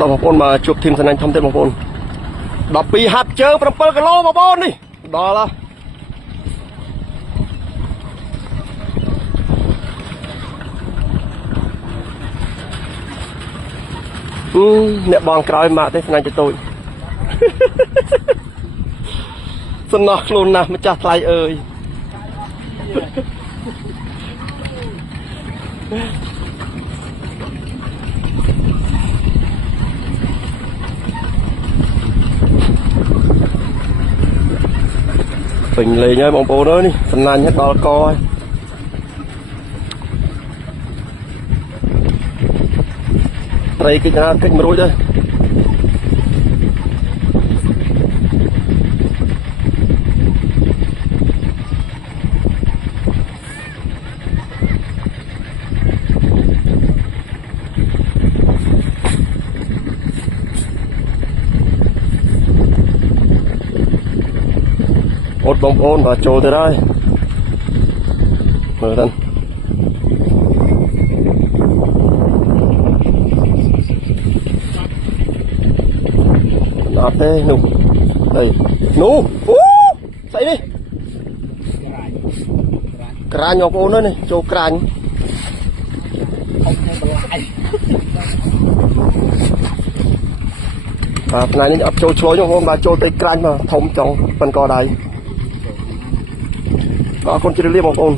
តបងប្អូនមកជួបធីមសណាញ់ធំទេបងប្អូន12ហាត់ជើង7គីឡូបងប្អូននេះដល់ហើយអ្នកបងក្រោយមកទេស្នាញ់ទៅទូចសំណោះខ្លួនណាស់ម្ចាស់ថ្លៃអើយពេញលេងហើយបងប្អូនអើយនេះសំណាញ់ដល់កហើយត្រីគិតណាគិតមិនរួចទេអត់បងប្អូនបើចូលទៅហើយមើលទៅអត់ទេនោះអីនោះអូស្អីនេះក្រាញបងប្អូននេះចូលក្រាញផ្នែកនេះអត់ចូលឆ្លោយបងប្អូនបើចូលទៅក្រាញមកធំចង់ប៉ុនក៏ដៃអរគុណជ្រាបលាបងប្អូន